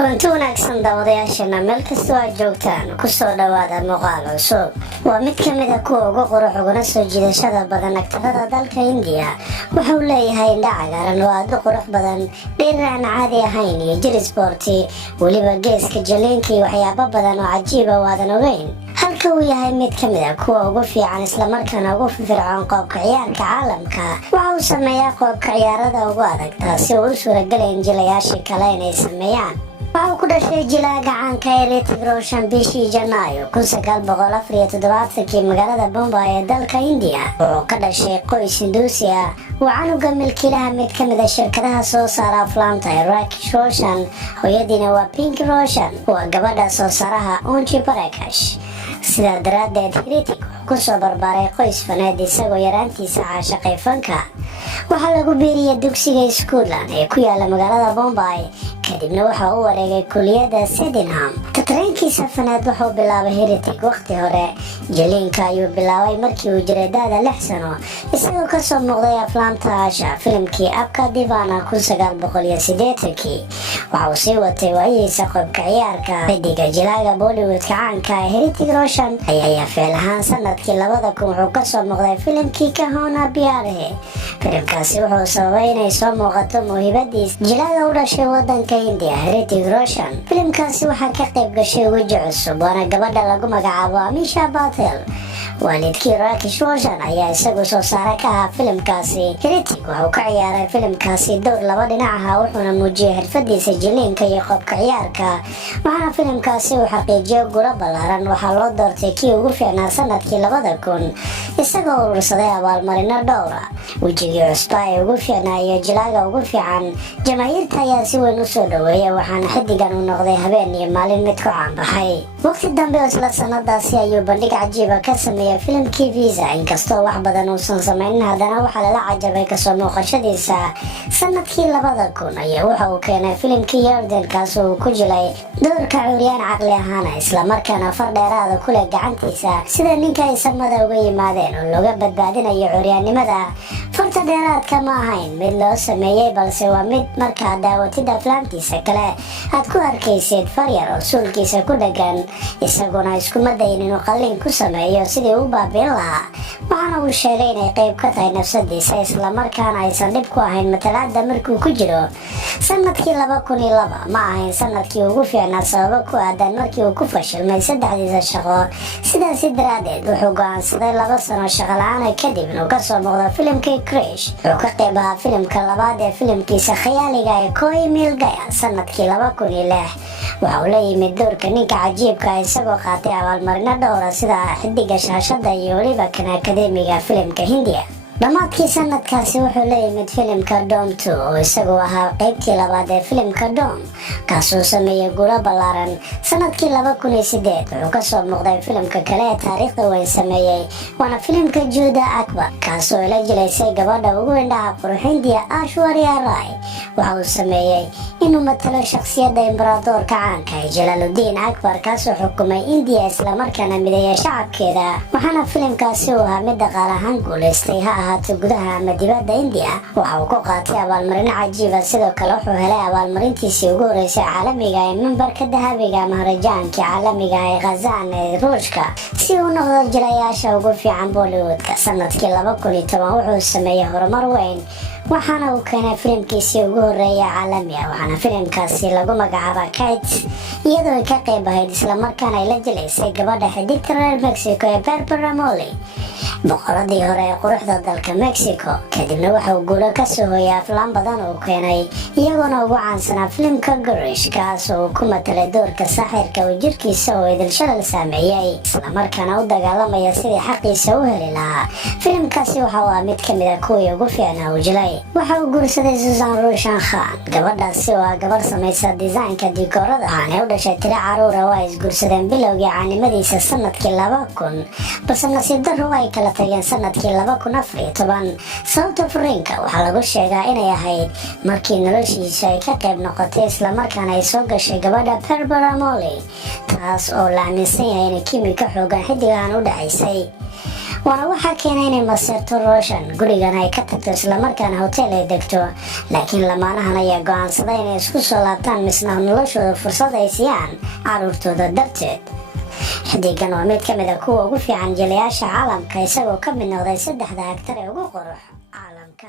runti wanaagsan daawadayaashana meel kastoo aad joogtaan kusoo dhawaada muuqaal cusub. waa mid ka mid ah kuwa ugu qurux uguna soo jiidashada badan aktarada dalka Hindiya. wuxuu leeyahay indho cagaaran oo aad u qurux badan, dherer aan caadi ahayn iyo jir isboorti, weliba geeska jaliinka iyo waxyaabo badan oo cajiiba waadan ogeyn. halka uu yahay mid ka mid ah kuwa ugu fiican islamarkaana ugu firfircoon qoobka ciyaarka caalamka. waxa uu sameeyaa qoobka ciyaarada ugu adag, taasi oo u suuragalayn jilayaashii kale inay sameeyaan. waxa uu ku dhashay jilaaga caanka ee Hrithik Roshan bishii Janaayo 1974 magaalada Bombay ee dalka Hindiya. wuxuu ka dhashay qoys Hinduusi ah. waa canuga milkiilaha mid ka mid ah shirkadaha soo saara aflaamta ee Rakesh Roshan. hooyadiina waa Pinky Roshan, waa gabadha soo saaraha Unji Prakash. sidaa daraaddeed Hrithik wuxuu kusoo barbaaray qoys faneed isagoo yaraantiisa caashaqay fanka. waxaa lagu biiriyay dugsiga Scotland ee ku yaala magaalada Bombay, kadibna waxa uu wareegay kulliyadda Sydenham. tareenkiisa faneed wuxuu bilaabay Hrithik waqti hore. jaliinka ayuu bilaabay markii uu jiray da'da 6 sano, isagoo kasoo muuqday aflaamta Asha filimkii Abka Divana 1980. waxa uu sii watay waayihiisa qoobka ciyaarka. xidiga jilaaga Bollywoodka caanka ee Hrithik Roshan ayaa feel ahaan sanadkii 2000 wuxuu kasoo muuqday filimkii Kahona Pyar. filimkaasi wuxuu sababay inay soo muuqato muhiimadiisa jilaaga u dhashay wadanka Hindiya Hrithik Roshan. filimkaasi waxaa ka qayb gashay weji cusub, waana gabadha lagu magacaabo Amisha Patel. waalidkii Rakesh Roshan ayaa isagu soo saare ka ahaa filimkaasi. Hrithik wuxuu ka ciyaaray filimkaasi door laba dhinac ah, wuxuuna muujiyay xirfadiisa jiliinka iyo qoobka ciyaarka. waxaana filimkaasi uu xaqiijiyay guulo ballaaran. waxaa loo doortay kii ugu fiicnaa sanadkii 2000, isagoo urursaday abaalmarino dhowr ah. wejigii cusba ee ugu fiicnaa iyo jilaaga ugu fiican jamaahiirta ayaa si weyn u soo dhaweeyay, waxaana xidigan uu noqday habeen iyo maalin mid ku caanbaxay. waqti dambe oo isla sanadaasi ayuu bandhig cajiiba ka sameeyay filimkii Visa. inkastoo wax badan uusan samaynin, haddana waxaa lala cajabay kasoo muuqashadiisa. sanadkii 2000 ayaa waxa uu keenay filimkii Yarden, kaas oo uu ku jilay doorka curyaan caqli ahaana islamarkaana far dheeraada ku leh gacantiisa, sida ninka ay samada uga yimaadeen oo looga badbaadinayo curyaannimada. farta dheeraadka ma ahayn mid loo sameeyey, balse waa mid markaa daawatid aflaamtiisa kale aad ku arkaysid far yar oo suulkiisa ku dhagan, isaguna iskuma dayin inuu qalliin ku sameeyo sidii u baabiin lahaa. waxaana uu sheegay inay qayb ka tahay nafsadiisa, islamarkaana aysan dhib ku ahayn matalaada markuu ku jiro. sanadkii 2002 ma ahayn sanadkii ugu fiicnaa sababo ku aadan markii uu ku fashilmay 3 shaqo. sidaasi daraaddeed wuxuu go'aansaday 2 sano shaqo la'aan kadib inuu kasoo muuqdo filimkii Krish. wuxuu ka qayb ahaa filimka labaad ee filimkiisa khayaaliga ee Koi Mil Gaya sanadkii 2006. waxa uu la yimid doorka ninka cajiibka isagoo qaatay abaalmarino dhowra sida xidiga shaashada iyo weliba kan akademiga filimka Hindiya. dhammaadkii sanadkaasi wuxuu la yimid filimka Dom 2 oo isagu ahaa qaybtii labaad ee filimka Dom, kaasoo sameeyay guulo ballaaran. sanadkii 2008 wuxuu kasoo muuqday filimka kale ee taariikhda weyn sameeyey, waana filimka Juda Akbar, kaasoo la jilaysay gabadha ugu indhaha qurux Hindiya Aishwarya Rai. waxa uu sameeyey inuu matalo shakhsiyadda imbaraadoorka caanka ee Jalaaluddin Akbar, kaasoo xukumay Hindiya islamarkaana mideeyay shacabkeeda. waxaana filimkaasi uu ahaa mid dhaqaale ahaan guulaystay gudaha ama dibadda Hindiya. waxa uu ku qaatay abaalmarino cajiiba. sidoo kale wuxuu helay abaalmarintiisii ugu horeysay caalamiga ee membarka dahabiga maharajaanka caalamiga ee Kazan ee Ruushka, si uu noqdo jilayaasha ugu fiican Bollywoodka. sanadkii 2010 wuxuu sameeyay horumar weyn, waxaana uu keenay filimkiisii ugu horeeyay caalami ah. waxaana filimkaasi lagu magacaaba Kites, iyadoo ay ka qayb ahayd islamarkaana ay la jilaysay gabadha xidigta reer Mexico ee Barbara Molly, boqoradii hore ee quruxda dalka Mexico. kadibna waxa uu guulo ka soo hooyay aflaan badan oo keenay, iyagoona ugu caansanaa filimka Gurish, kaas oo ku matalay doorka saaxirka oo jirkiisa oo idil shalal saameeyay, islamarkaana u dagaalamaya sidii xaqiisa u heli lahaa. filimkaasi waxa uu ahaa mid ka mid ah kuwii ugu fiicnaa uu jilay. waxa uu guursaday Susan Roshan Khan. gabadhaasi oo ah gabar samaysa diisaanka dikoorada, waxaana u dhashay tiro caruura oo ay isguursadeen bilowgii caanimadiisa sanadkii 2000, balse nasiib darro ay kala tageen sanadkii 2014. sababta furiinka waxaa lagu sheegaa inay ahayd markii noloshiisa ay ka qayb noqotay islamarkaana ay soo gashay gabadha Barbara Molly, taas oo la aaminsan yahay inay kiimika xoogan xidigan u dhacaysay. waana waxaa keenay inay maseerto Roshan gurigan ay ka tagto islamarkaana hotel ay degto. laakiin lamaanahan ayaa go'aansaday inay isku soo laabtaan misna noloshooda fursad ay siiyaan carruurtooda darteed. xidigan waa mid ka mid ah kuwa ugu fiican jilayaasha caalamka isagoo ka mid noqday 3 aktar ee ugu qurux caalamka.